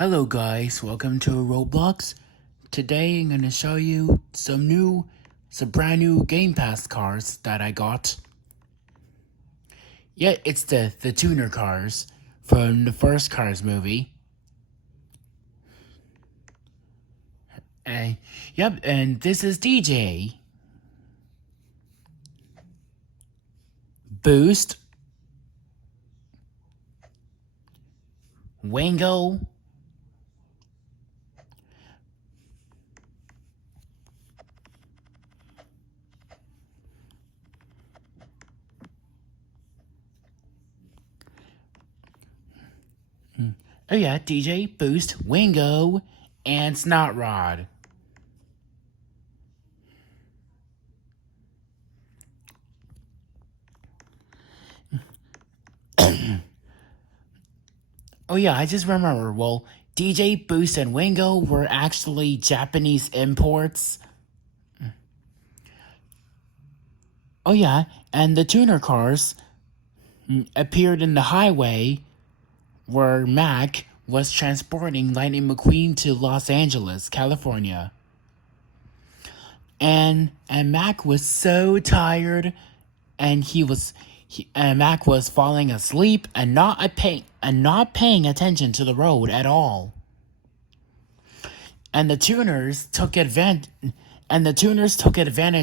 Hello guys, welcome to Roblox. Today I'm going to show you some brand new Game Pass cars that I got. Yeah, it's the tuner cars from the first Cars movie. And this is DJ, Boost, Wingo, DJ, Boost, Wingo, and Snot. Oh yeah, I just remember, well, DJ, Boost, and Wingo were actually Japanese imports. Oh yeah, and the tuner cars appeared in the highway where Mac was transporting Lightning McQueen to Los Angeles, California. And Mac was so tired, and Mac was falling asleep and not paying attention to the road at all. And the tuners took advantage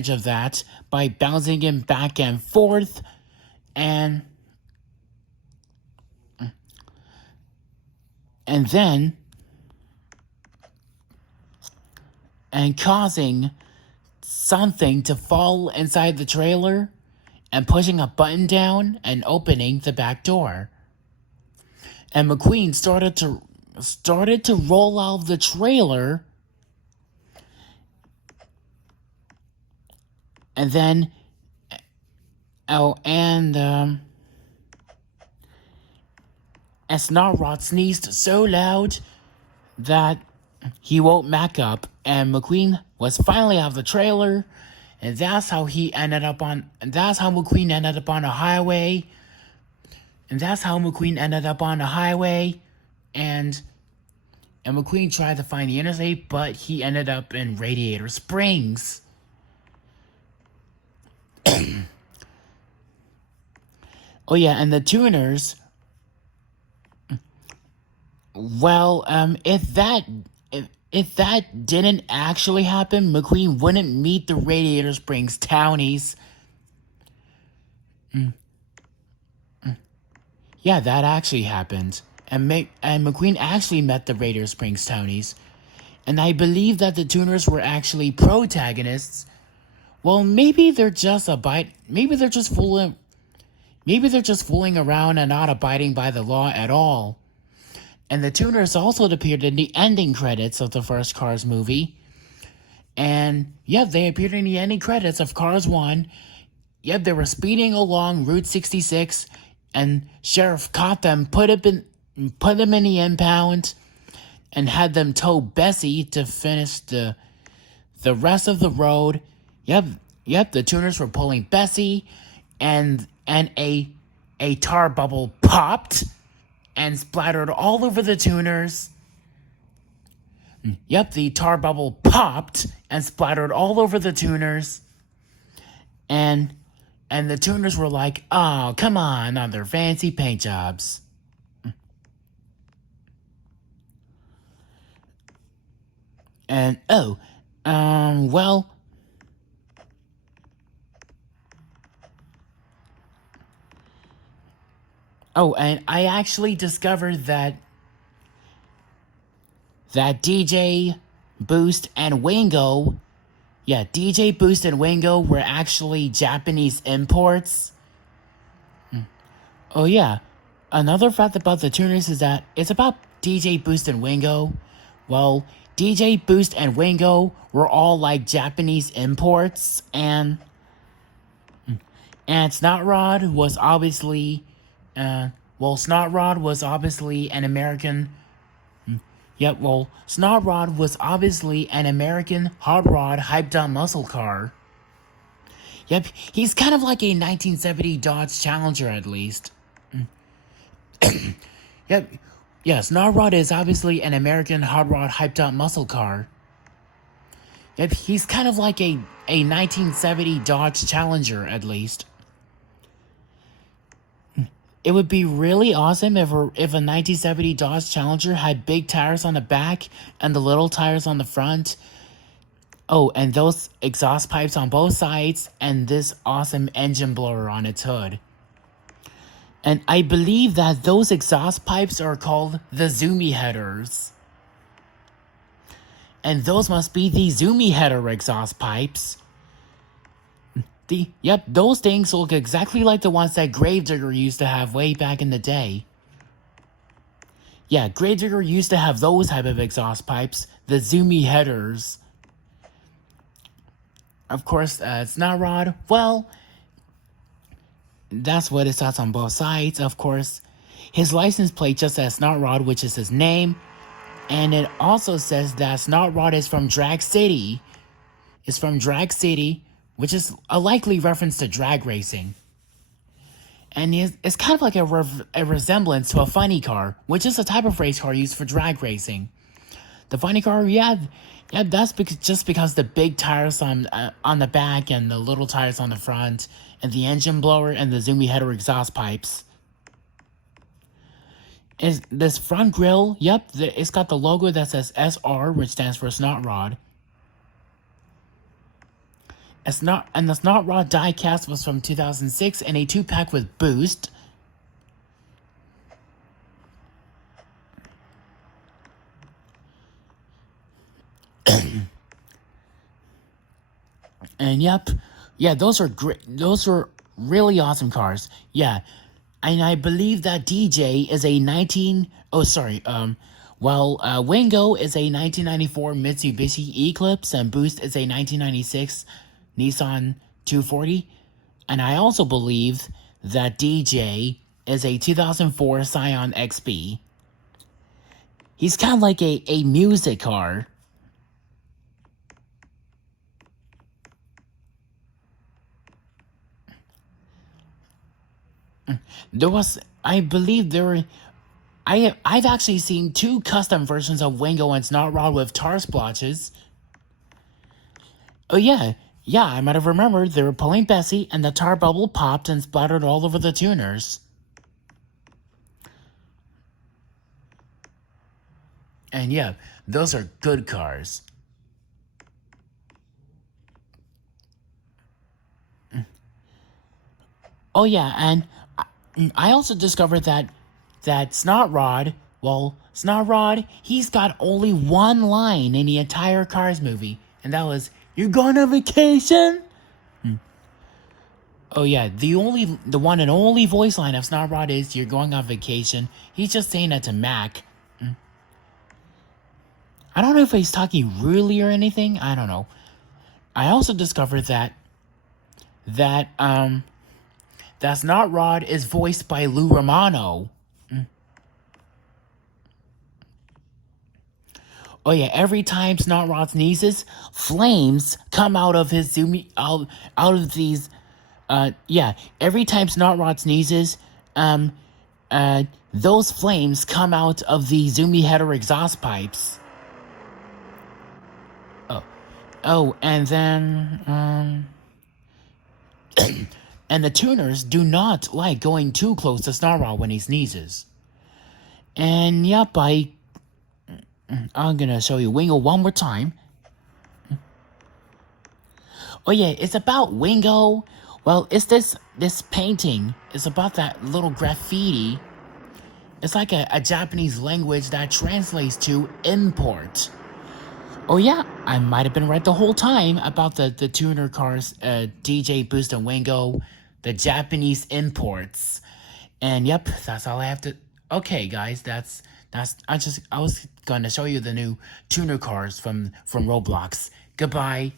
of that by bouncing him back and forth and causing something to fall inside the trailer and pushing a button down and opening the back door. And McQueen started to roll out of the trailer, and then Snot sneezed so loud that he woke Mac up, and McQueen was finally out of the trailer, and that's how McQueen ended up on a highway. And McQueen tried to find the interstate, but he ended up in Radiator Springs. Oh yeah, and the tuners, well, if that didn't actually happen, McQueen wouldn't meet the Radiator Springs townies. Yeah, that actually happened. And McQueen actually met the Radiator Springs townies. And I believe that the tuners were actually protagonists. Well, maybe they're just fooling around and not abiding by the law at all. And the tuners also appeared in the ending credits of the first Cars movie. And, they appeared in the ending credits of Cars 1. They were speeding along Route 66, and Sheriff caught them, put them in the impound, and had them tow Bessie to finish the rest of the road. The tuners were pulling Bessie, and a tar bubble popped and splattered all over the tuners. The tar bubble popped and splattered all over the tuners. And the tuners were like, oh, come on their fancy paint jobs. And, well... Oh, and I actually discovered that DJ, Boost, and Wingo... Yeah, DJ, Boost, and Wingo were actually Japanese imports. Oh yeah, another fact about the tuners is that it's about DJ, Boost, and Wingo. Well, DJ, Boost, and Wingo were all like Japanese imports, and Snot was obviously an American. Snot was obviously an American hot rod hyped up muscle car. He's kind of like a 1970 Dodge Challenger, at least. Yes, Snot Rod is obviously an American hot rod hyped up muscle car. Yep, he's kind of like a 1970 Dodge Challenger, at least. It would be really awesome if a 1970 Dodge Challenger had big tires on the back and the little tires on the front. Oh, and those exhaust pipes on both sides and this awesome engine blower on its hood. And I believe that those exhaust pipes are called the Zoomy headers. And those must be the Zoomy header exhaust pipes. Yep, those things look exactly like the ones that Gravedigger used to have way back in the day. Yeah, Gravedigger used to have those type of exhaust pipes, the Zoomy headers. Of course, Snot Rod, well, that's what it says on both sides, of course. His license plate just says Snot Rod, which is his name. And it also says that Snot Rod is from Drag City. It's from Drag City, which is a likely reference to drag racing. And it's kind of like a resemblance to a funny car, which is a type of race car used for drag racing. The funny car, yeah, that's just because the big tires on the back and the little tires on the front, and the engine blower and the Zoomy header exhaust pipes. Is this front grille? Yep, it's got the logo that says SR, which stands for Snot Rod. And the Snot Rod diecast was from 2006 and a 2-pack with Boost. And yep, yeah, those are great. Those are really awesome cars. Yeah, and I believe that DJ is a Wingo is a 1994 Mitsubishi Eclipse, and Boost is a 1996 Nissan 240. And I also believe that DJ is a 2004 Scion XB. He's kind of like a music car. I've actually seen 2 custom versions of Wingo and Snot Rod with tar splotches. Oh yeah, I might have remembered they were pulling Bessie and the tar bubble popped and splattered all over the tuners. And yeah, those are good cars. Oh yeah, and I also discovered that Snot Rod, he's got only one line in the entire Cars movie, and that was, "You going on vacation?" Oh yeah, the one and only voice line of Snot Rod is, "You're going on vacation." He's just saying that to Mac. I don't know if he's talking really or anything. I don't know. I also discovered that Snot Rod is voiced by Lou Romano. Oh yeah, every time Snot Rod sneezes, flames come out of his out of these. Every time Snot Rod sneezes, those flames come out of the Zoomy header exhaust pipes. And then and the tuners do not like going too close to Snot Rod when he sneezes. And yep, I'm gonna show you Wingo one more time. Oh yeah, it's about Wingo. Well, it's this painting. It's about that little graffiti. It's like a Japanese language that translates to import. Oh yeah, I might have been right the whole time about the tuner cars, DJ, Boost, and Wingo, the Japanese imports. And yep, that's all I have to. Okay, guys, I was going to show you the new tuner cars from Roblox. Goodbye.